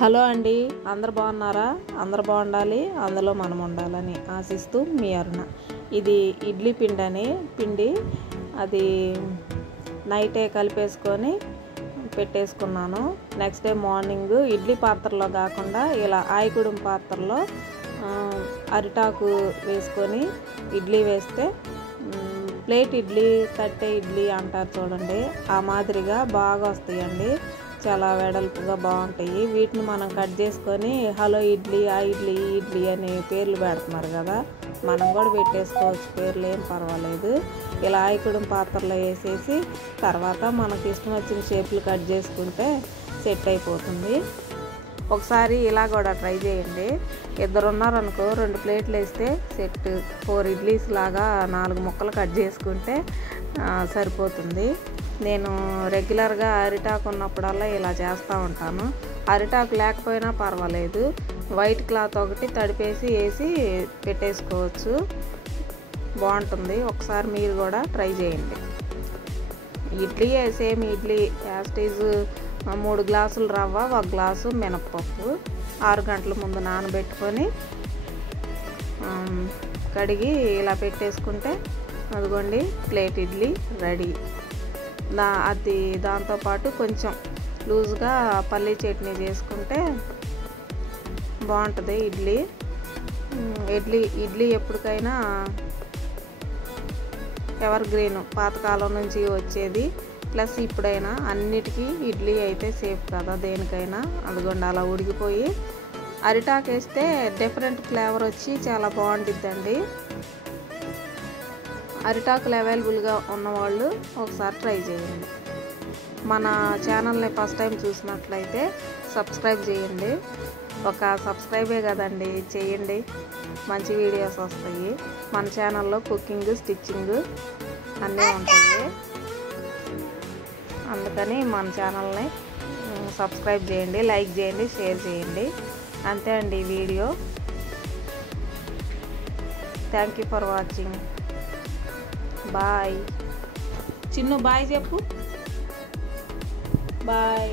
Hello అండి, అందరు బాగున్నారా? అందరు బాగుండాలి, అందులో మనం ఉండాలని ఆశిస్తూ మీ అరుణ. ఇది ఇడ్లీ పిండి అది నైటే కలిపేసుకొని పెట్టేసుకున్నాను. నెక్స్ట్ డే మార్నింగ్ ఇడ్లీ పాత్రలో కాకుండా ఇలా ఆయకుడుం పాత్రలో అరిటాకు వేసుకొని ఇడ్లీ వేస్తే ప్లేట్ ఇడ్లీ, తట్టె ఇడ్లీ అంటారు చూడండి, ఆ మాదిరిగా బాగా వస్తాయండి. చాలా వెడల్పుగా బాగుంటాయి. వీటిని మనం కట్ చేసుకొని హలో ఇడ్లీ, ఆ ఇడ్లీ, ఈ ఇడ్లీ అని పేర్లు పెడుతున్నారు కదా, మనం కూడా పెట్టేసుకోవచ్చు, పేర్లు ఏం పర్వాలేదు. ఇలా ఆయకుడుం పాత్రలో వేసేసి తర్వాత మనకి ఇష్టం వచ్చిన షేపులు కట్ చేసుకుంటే సెట్ అయిపోతుంది. ఒకసారి ఇలా కూడా ట్రై చేయండి. ఇద్దరు ఉన్నారనుకో 2 ప్లేట్లు వేస్తే సెట్. 4 ఇడ్లీస్ లాగా 4 ముక్కలు కట్ చేసుకుంటే సరిపోతుంది. నేను రెగ్యులర్గా అరిటాకు ఉన్నప్పుడల్లా ఇలా చేస్తూ ఉంటాను. అరిటాకు లేకపోయినా పర్వాలేదు, వైట్ క్లాత్ ఒకటి తడిపేసి వేసి పెట్టేసుకోవచ్చు, బాగుంటుంది. ఒకసారి మీరు కూడా ట్రై చేయండి. ఇడ్లీ సేమ్ ఇడ్లీ యాస్టీజ్ 3 గ్లాసులు రవ్వ, 1 గ్లాసు మినప్పప్పు 6 గంటల ముందు నానబెట్టుకొని కడిగి ఇలా పెట్టేసుకుంటే అదిగోండి ప్లేట్ ఇడ్లీ రెడీ. దాంతోపాటు కొంచెం లూజ్గా పల్లీ చట్నీ చేసుకుంటే బాగుంటుంది ఇడ్లీ ఎప్పటికైనా ఎవర్ గ్రీన్, పాతకాలం నుంచి వచ్చేది. ప్లస్ ఇప్పుడైనా అన్నిటికీ ఇడ్లీ అయితే సేఫ్ కదా దేనికైనా. అదిగోండి అలా ఉడికిపోయి అరిటాకు వేస్తే డిఫరెంట్ ఫ్లేవర్ వచ్చి చాలా బాగుంటుందండి. అరిటాకులు అవైలబుల్గా ఉన్నవాళ్ళు ఒకసారి ట్రై చేయండి. మన ఛానల్ని ఫస్ట్ టైం చూసినట్లయితే సబ్స్క్రైబ్ చేయండి. ఒక సబ్స్క్రైబే కదండి, చేయండి, మంచి వీడియోస్ వస్తాయి. మన ఛానల్లో కుకింగ్, స్టిచ్చింగ్ అన్నీ ఉంటాయి. అందుకని మన ఛానల్ని సబ్స్క్రైబ్ చేయండి, లైక్ చేయండి, షేర్ చేయండి. అంతే అండి video. Thank you for watching. Bye. Chinnu bye చెప్పు. బాయ్.